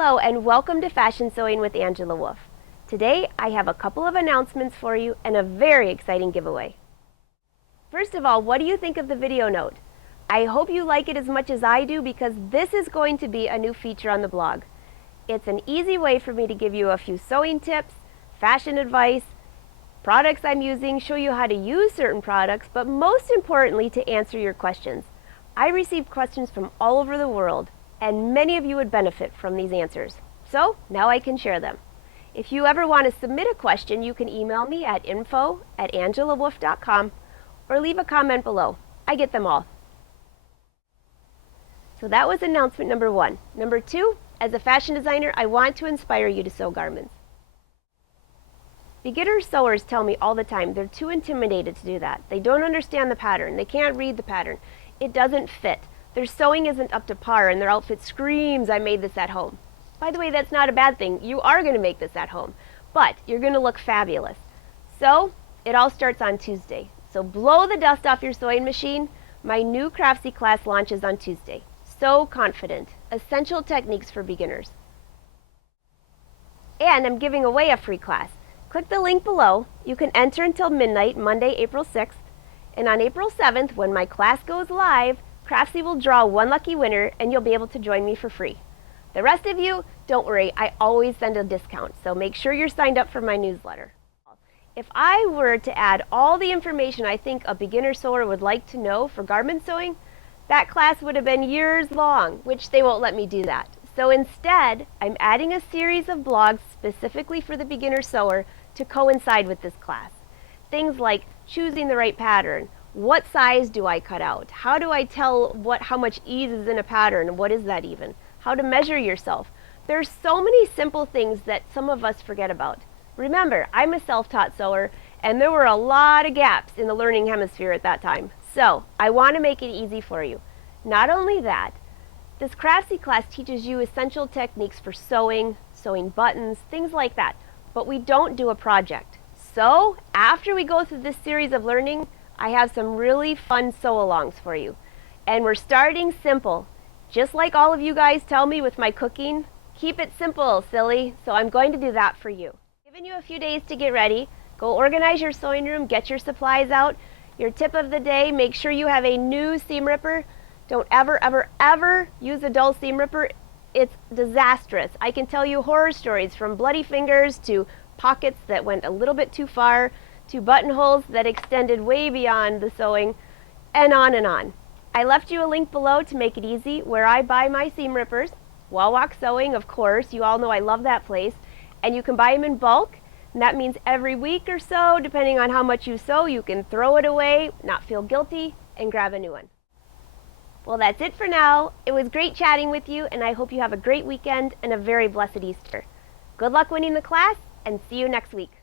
Hello and welcome to Fashion Sewing with Angela Wolf. Today I have a couple of announcements for you and a very exciting giveaway. First of all, what do you think of the video note? I hope you like it as much as I do because this is going to be a new feature on the blog. It's an easy way for me to give you a few sewing tips, fashion advice, products I'm using, show you how to use certain products, but most importantly to answer your questions. I receive questions from all over the world, and many of you would benefit from these answers. So now I can share them. If you ever want to submit a question, you can email me at info@angelawolf.com or leave a comment below. I get them all. So that was announcement number 1. Number 2, as a fashion designer, I want to inspire you to sew garments. Beginner sewers tell me all the time they're too intimidated to do that. They don't understand the pattern. They can't read the pattern. It doesn't fit. Their sewing isn't up to par and their outfit screams, I made this at home. By the way, that's not a bad thing. You are going to make this at home, but you're going to look fabulous. So it all starts on Tuesday. So blow the dust off your sewing machine. My new Craftsy class launches on Tuesday. So confident. Essential techniques for beginners. And I'm giving away a free class. Click the link below. You can enter until midnight, Monday, April 6th. And on April 7th, when my class goes live, Craftsy will draw one lucky winner and you'll be able to join me for free. The rest of you, don't worry, I always send a discount, so make sure you're signed up for my newsletter. If I were to add all the information I think a beginner sewer would like to know for garment sewing, that class would have been years long, which they won't let me do that. So instead, I'm adding a series of blogs specifically for the beginner sewer to coincide with this class. Things like choosing the right pattern, what size do I cut out? How do I tell how much ease is in a pattern? What is that even? How to measure yourself. There's so many simple things that some of us forget about. Remember, I'm a self-taught sewer, and there were a lot of gaps in the learning hemisphere at that time. So I want to make it easy for you. Not only that, this Craftsy class teaches you essential techniques for sewing, sewing buttons, things like that. But we don't do a project. So after we go through this series of learning, I have some really fun sew-alongs for you. And we're starting simple. Just like all of you guys tell me with my cooking, keep it simple, silly. So I'm going to do that for you. Giving you a few days to get ready. Go organize your sewing room, get your supplies out. Your tip of the day, make sure you have a new seam ripper. Don't ever, ever, ever use a dull seam ripper. It's disastrous. I can tell you horror stories from bloody fingers to pockets that went a little bit too far, to buttonholes that extended way beyond the sewing, and on and on. I left you a link below to make it easy where I buy my seam rippers. Wall Walk Sewing, of course, you all know I love that place. And you can buy them in bulk, and that means every week or so, depending on how much you sew, you can throw it away, not feel guilty, and grab a new one. Well, that's it for now. It was great chatting with you, and I hope you have a great weekend and a very blessed Easter. Good luck winning the class, and see you next week.